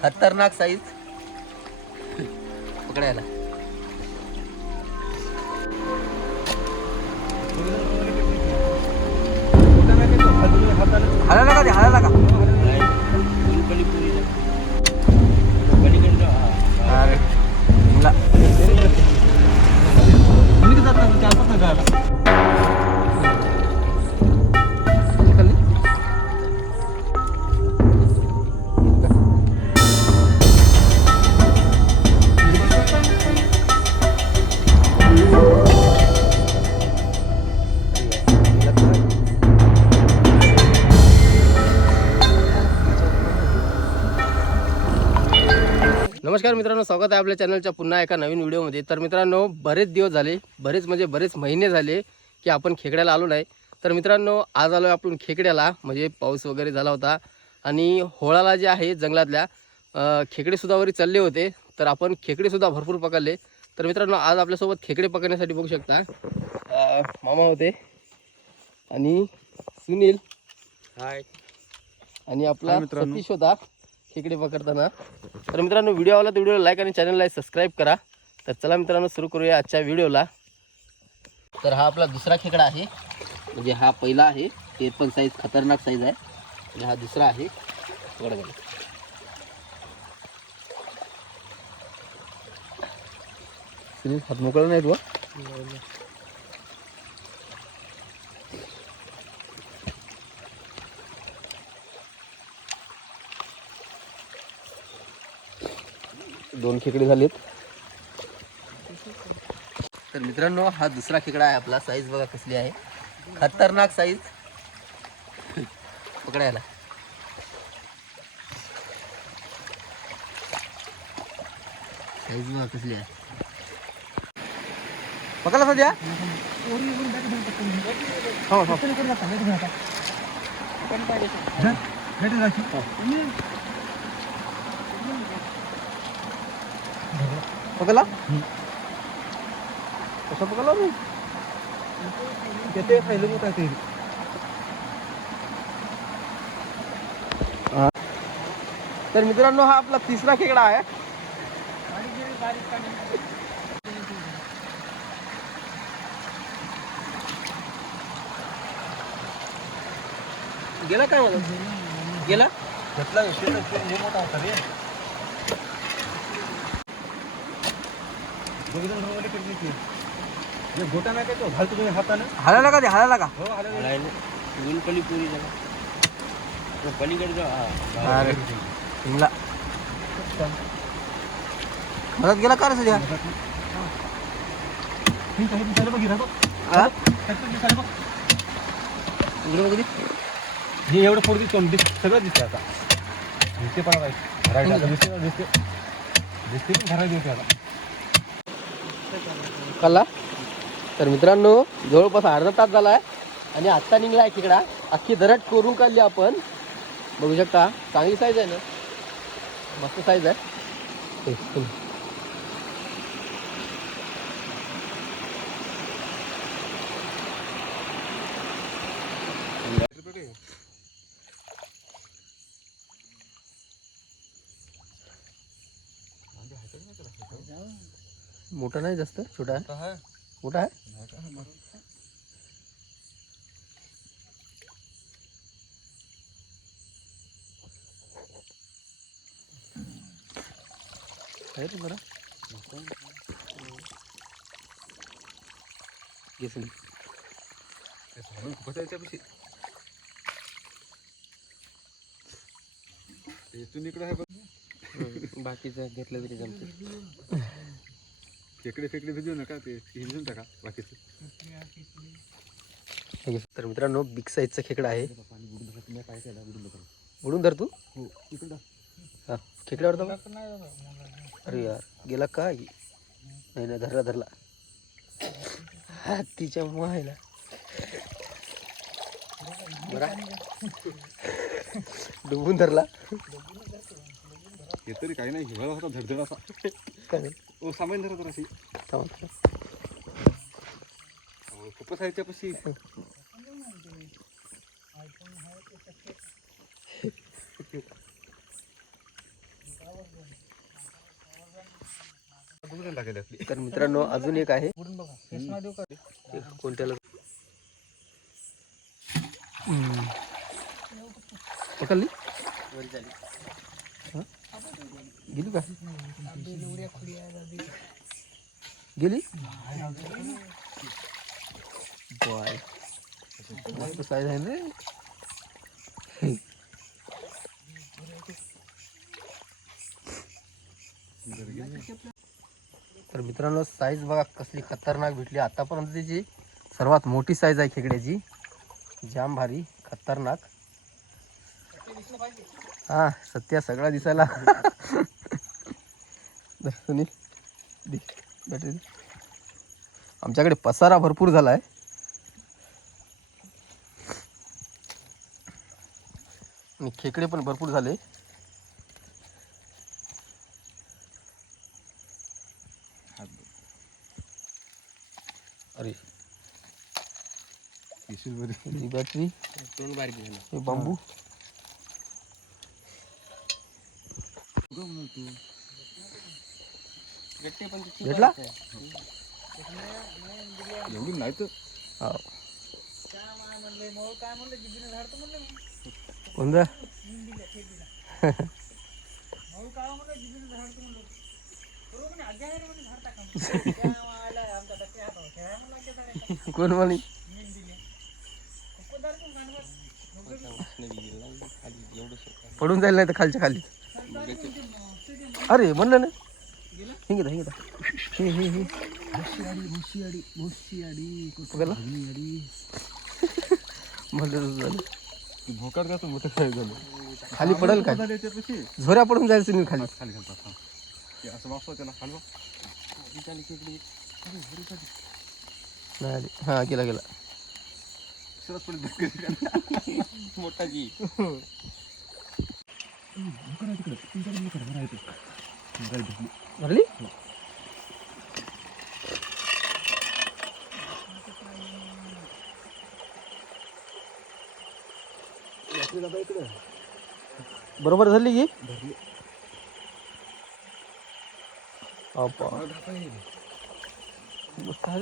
खतरनाक साईज पकडायला. हलायला का ते? हलायला का? नमस्कार मित्रांनो स्वागत आहे आपल्या चॅनलच्या पुन्हा एका नवीन व्हिडिओमध्ये. तर मित्रांनो बरेच दिवस झाले बरेच म्हणजे बरेच महिने झाले की आपण खेकड्याला आलो नाही. तर मित्रांनो आज आलो आपण खेकड्याला म्हणजे पाऊस वगैरे झाला होता. आणि होळाला जे आहे जंगलातल्या अं, खेकडेसुद्धा वरी चालले होते. तर आपण खेकडेसुद्धा भरपूर पकडले. तर मित्रांनो आज आपल्यासोबत खेकडे पकडण्यासाठी बघू शकता. मामा होते. आणि सुनील. हाय आणि आपला. सतीश होता. खेकडे पकडताना. तर मित्रांनो व्हिडिओ आवडला तर व्हिडिओला लाईक आणि चॅनलला सबस्क्राईब करा. तर चला मित्रांनो सुरू करूया आजच्या व्हिडिओला तर हा आपला दुसरा खेकडा आहे. म्हणजे हा पहिला आहे. ते पण साईज खतरनाक साईज आहे. आणि हा दुसरा आहे. बघा बघा हात मोकळा नाही तू दोन खेकडे झालेत. तर मित्रांनो हा दुसरा खेकडा आहे. आपला साईज बघा कसली आहे. खतरनाक साईज पकडायला साईज बघा कसली आहे. पकडला सध्या? हो हो. खायला मोठा ते? तर मित्रांनो हा आपला तिसरा खेकडा आहे. गेला काय मला? गेला? घेतला मोठा होता रे. बघितलं ना मला किती ते. हे गोटा नाही काय तो घालतो तुम्ही हातानं हलायला का ते हलायला का हो आले अरे हिमला मदत गेला का रे सध्या हा? इकडे बघू दे. हे? एवढं फोड दिसतो दिस सगळं दिसते आता. दिसते पण काय भरायचं आता दिसते ना, दिसते दिसते पण भरायचं दिसते आता कळला तर मित्रांनो जवळपास अर्धा तास झाला आहे आणि आत्ता निघला आहे खेकडा. अख्खी दरट करून काढली आपण. बघू शकता चांगली साईज आहे ना? मस्त साईज आहे हे, हे. मोठा नाही जास्त छोटा आहे. मोठा आहे. रे बरं बाकीचं घेतलं तरी जमते फेकडे फेकडे भिजवू नका ते भिजून टाका बाकीचं. तर मित्रांनो बिग साईजचा खेकडा आहे. बुडून काय धर तू. हो हा खेकड्यावर अरे यार गेला का नाही नाही धरला धरला. हातीच्या मायला. बरा. डुबून धरला. हे तरी काही नाही हिवाळा होता धडधड धरा जराशी. अहो, खूपच आहे त्यापाशी दुसऱ्याला टाकायला आपली. तर मित्रांनो अजून एक आहे कोणत्याला. पकडली हा? गेली का? गेली? बाय. मस्त साईज आहे ना. रे. तर मित्रांनो साईज बघा कसली खतरनाक भेटली. आतापर्यंत त्याची सर्वात मोठी साईज आहे खेकड्याची. जाम भारी खतरनाक. हा सत्या सगळा दिसायला. सुनील दे बॅटरी दे. आमच्याकडे पसारा भरपूर झाला आहे आणि खेकडे पण भरपूर झाले. अरे. ही बॅटरी. दोन बारीक झालं हे बांबू. भेटला एवढी नाही तर हो म्हणले मग काय म्हणलं जिबीने झाडतो म्हणलं कोणता? मग काय म्हणलं जिबीने झाडतो म्हणलं बरोबर म्हणे आजी आहे रे म्हणे झाड टाका म्हणे. त्या आला आमच्या धक्के हातावर खेळायला म्हणलं आजी झाडे कोण म्हणे? पडून जाईल नाही तर खालच्या खाली. अरे म्हणलं ना. हिंगे हिंगे हे हे हे पकडला म्हणलं तसं झालं ती भोकाड जातो मोठं काय झालं खाली पडेल काय. झोऱ्या पडून जाईल सुनील खाली खाली घालतात हा. ते असं वापसा त्याला हलवा नाही. हा गेला गेला सरस पडेल मोठा जी भरली बरोबर झाली की अप्पा. मस्त आहे.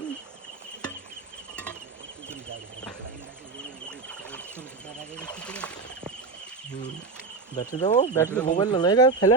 हम्म. बॅटरी जाऊ बॅटरी मोबाईलला नाही का खायला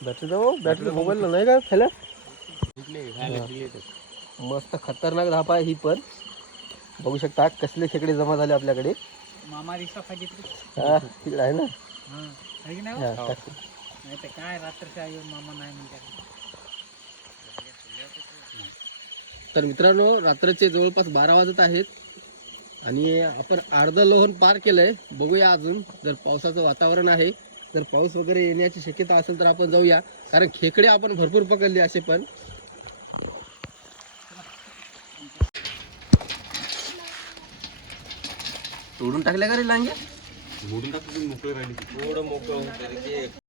बॅटरी जाऊ बॅटरी मोबाईलला नाही का? खायला मस्त खतरनाक धापा आहे ही पण. बघू शकता कसले खेकडे जमा झाले आपल्याकडे. मामा रिक्षा पाहिजे तरी. हा तिकडे आहे ना? हा आहे की नाही हा? टाक. नाही तर काय रात्रीच्या आई मामा नाही म्हणतात. तर मित्रांनो रात्रीचे जवळपास बारा वाजत आहेत. आणि आपण अर्ध लोहन पार केलंय. बघूया अजून जर पावसाचं वातावरण आहे. जर पाऊस वगैरे येण्याची शक्यता असेल तर आपण जाऊया. कारण खेकडे आपण भरपूर पकडले असे पण. तोडून टाकल्या का रे लांग्या? मोडून टाकतो मोकळी राहिली थोडं मोकळं